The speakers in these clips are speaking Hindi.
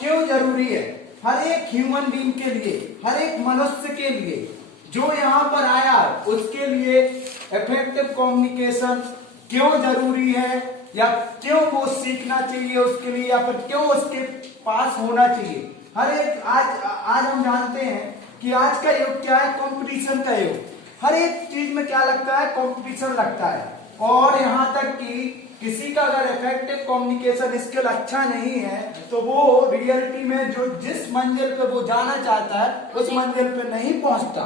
क्यों जरूरी है हर एक ह्यूमन बीइंग के लिए, हर एक मनुष्य के लिए जो यहाँ पर आया उसके लिए इफेक्टिव कम्युनिकेशन क्यों जरूरी है, या क्यों वो सीखना चाहिए उसके लिए, या फिर क्यों उसके पास होना चाहिए। हर एक आज हम जानते हैं कि आज का युग क्या है, कंपटीशन का युग। हर एक चीज में क्या लगता है, कंपटीशन लगता है। और यहाँ तक कि किसी का अगर इफेक्टिव कम्युनिकेशन स्किल अच्छा नहीं है तो वो रियलिटी में जो जिस मंजिल पे वो जाना चाहता है उस मंजिल पे नहीं पहुंचता।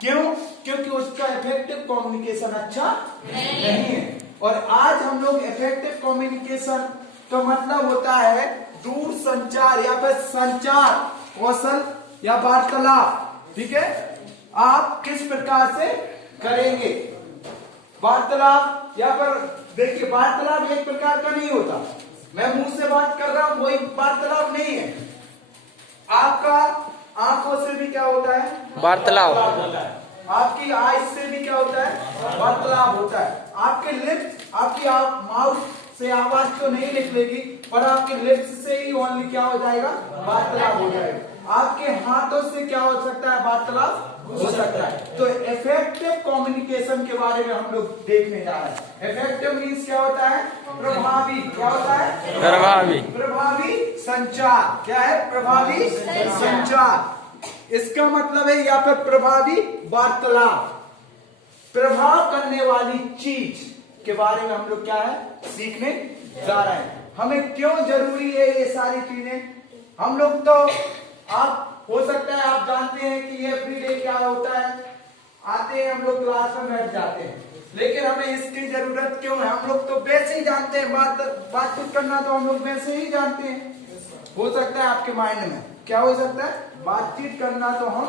क्यों? क्योंकि उसका इफेक्टिव कम्युनिकेशन अच्छा नहीं है। और आज हम लोग इफेक्टिव कम्युनिकेशन का मतलब होता है दूर संचार या फिर संचार कौशल या वार्तालाप। ठीक है, आप किस प्रकार से करेंगे वार्तालाप, या फिर देखिए वार्तालाप एक प्रकार का नहीं होता। मैं मुंह से बात कर रहा हूं वही वार्तालाप नहीं है। आपका आंखों से भी क्या होता है, वार्तालाप होता है। आपकी आइज से भी क्या होता है, वार्तालाप होता है। आपके लिप्स, आपकी माउथ से आवाज तो नहीं निकलेगी पर आपके लिप्स से ही ओनली क्या हो जाएगा, वार्तालाप हो जाएगा। आपके हाथों से क्या हो सकता है, वार्तालाप हो सकता है। तो इफेक्टिव कम्युनिकेशन के बारे में हम लोग देखने जा रहे हैं। इफेक्टिव मीन्स क्या होता है, प्रभावी। क्या होता है, प्रभावी। प्रभावी संचार। क्या है, प्रभावी संचार। इसका मतलब है या फिर प्रभावी वार्तालाप, प्रभाव करने वाली चीज के बारे में हम लोग क्या है, सीखने जा रहे हैं। हमें क्यों जरूरी है ये सारी चीजें। हम लोग तो, आप हो सकता है आप जानते हैं कि ये एवरीडे क्या होता है, आते हैं हम लोग क्लास में बैठ जाते हैं, लेकिन हमें इसकी जरूरत क्यों है। हम लोग तो वैसे ही जानते हैं, बातचीत करना तो हम लोग वैसे ही जानते हैं। हो सकता है आपके माइंड में क्या हो सकता है, बातचीत करना तो हम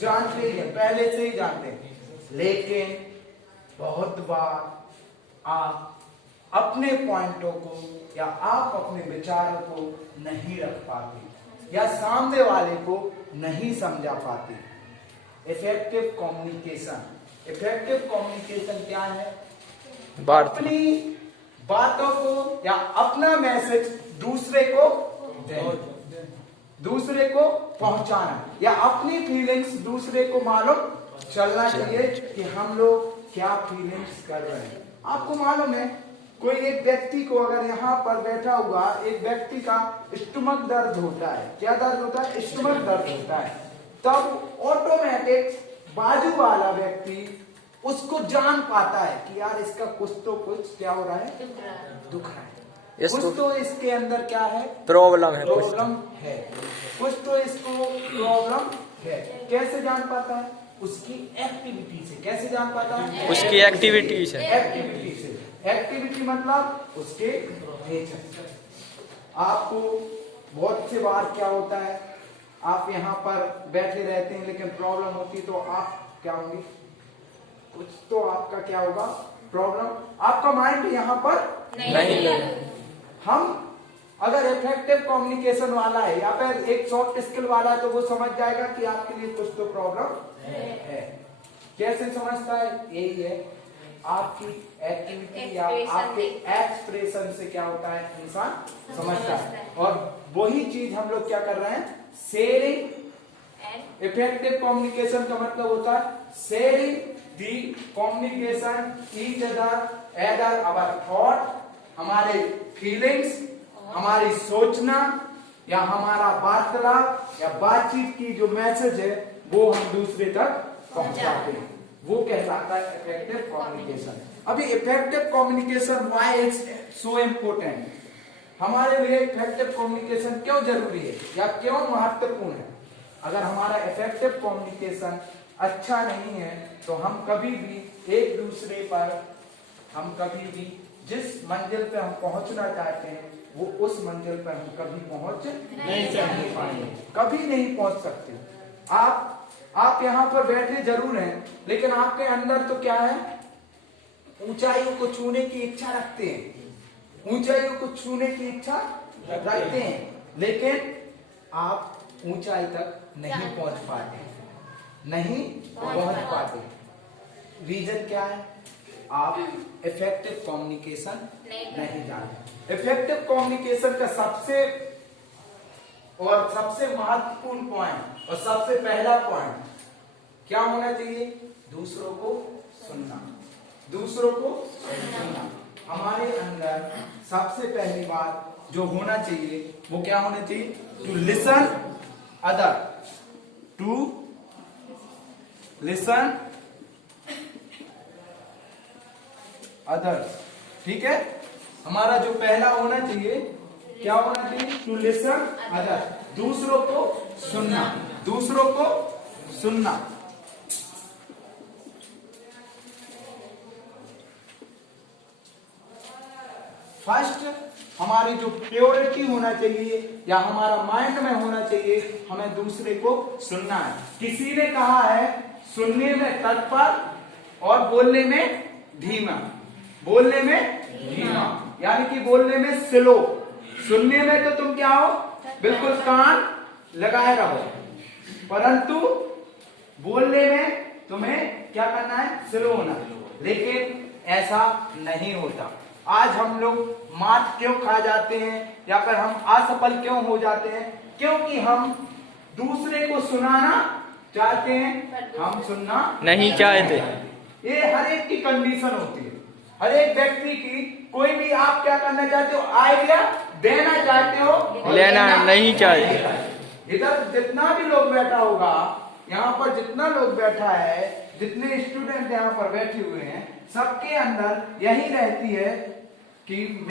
जानते ही हैं, पहले से ही जानते हैं, लेकिन बहुत बार आप अपने पॉइंटों को या आप अपने विचारों को नहीं रख पाते या सामने वाले को नहीं समझा पाते। इफेक्टिव कम्युनिकेशन, इफेक्टिव कम्युनिकेशन क्या है, अपनी बातों को या अपना मैसेज दूसरे को पहुंचाना, या अपनी फीलिंग्स दूसरे को मालूम चलना चाहिए कि हम लोग क्या फीलिंग्स कर रहे हैं। आपको मालूम है कोई एक व्यक्ति को अगर यहाँ पर बैठा हुआ एक व्यक्ति का स्टमक दर्द होता है, क्या दर्द होता है, स्टमक दर्द होता है, तब ऑटोमेटिक बाजू वाला व्यक्ति उसको जान पाता है कि यार इसका कुछ तो कुछ क्या हो रहा है, दुख रहा है, कुछ तो इसके अंदर क्या है, प्रॉब्लम है, कुछ तो इसको प्रॉब्लम है। कैसे जान पाता है, उसकी एक्टिविटी से। कैसे जान पाता है, उसकी एक्टिविटी से। एक्टिविटी मतलब उसके नेचर। आपको बहुत से बार क्या होता है, आप यहाँ पर बैठे रहते हैं लेकिन प्रॉब्लम होती तो आप क्या होंगे, कुछ तो आपका क्या होगा, प्रॉब्लम, आपका माइंड यहाँ पर नहीं लगे। हम अगर इफेक्टिव कम्युनिकेशन वाला है या फिर एक सॉफ्ट स्किल वाला है तो वो समझ जाएगा कि आपके लिए कुछ तो प्रॉब्लम है। कैसे समझता है, यही है आपकी एक्टिविटी या आपके एक्सप्रेशन से क्या होता है, इंसान समझता है। और वही चीज हम लोग क्या कर रहे हैं, शेयरिंग। इफेक्टिव कम्युनिकेशन का मतलब होता है sharing the communication each other our thought, हमारे फीलिंग्स, हमारी सोचना या हमारा वार्तालाप या बातचीत की जो मैसेज है वो हम दूसरे तक पहुंचाते हैं, वो कहलाता है इफेक्टिव कम्युनिकेशन। अभी effective communication why it's so important, हमारे लिए इफेक्टिव कम्युनिकेशन क्यों जरूरी है या क्यों महत्वपूर्ण है। अगर हमारा इफेक्टिव कम्युनिकेशन अच्छा नहीं है तो हम कभी भी एक दूसरे पर, हम कभी भी जिस मंजिल पे हम पहुंचना चाहते हैं वो उस मंजिल पर हम कभी पहुंच नहीं पाएंगे, कभी नहीं पहुंच सकते। आप यहाँ पर बैठे जरूर हैं लेकिन आपके अंदर तो क्या है, ऊंचाइयों को छूने की इच्छा रखते हैं, ऊंचाइयों को छूने की इच्छा रखते हैं, लेकिन आप ऊंचाई तक नहीं पहुंच पाते, नहीं पहुंच पाते। रीजन क्या है, आप इफेक्टिव कम्युनिकेशन नहीं जानते। इफेक्टिव कम्युनिकेशन का सबसे और सबसे महत्वपूर्ण पॉइंट और सबसे पहला पॉइंट क्या होना चाहिए? दूसरों को सुनना, दूसरों को सुनना। हमारे अंदर सबसे पहली बात जो होना चाहिए वो क्या होना चाहिए? To listen other, to listen others. ठीक है, हमारा जो पहला होना चाहिए क्या होना चाहिए? टू लिसन अदर, दूसरों को सुनना, दूसरों को सुनना। फर्स्ट हमारी जो प्योरिटी होना चाहिए या हमारा माइंड में होना चाहिए, हमें दूसरे को सुनना है। किसी ने कहा है सुनने में तत्पर और बोलने में धीमा, बोलने में धीमा यानी कि बोलने में स्लो। सुनने में तो तुम क्या हो, बिल्कुल कान लगाए रहो, परंतु बोलने में तुम्हें क्या करना है? स्लो होना। लेकिन ऐसा नहीं होता। आज हम लोग मात क्यों खा जाते हैं या फिर हम असफल क्यों हो जाते हैं? क्योंकि हम दूसरे को सुनाना चाहते हैं, हम सुनना नहीं चाहते। ये हर एक की कंडीशन होती है, हर एक व्यक्ति की। कोई भी आप क्या करना चाहते हो? आइडिया देना चाहते हो, लेना नहीं चाहते। इधर जितना भी लोग बैठा होगा, यहाँ पर जितना लोग बैठा है, जितने स्टूडेंट यहाँ पर बैठे हुए हैं, सबके अंदर यही रहती है कि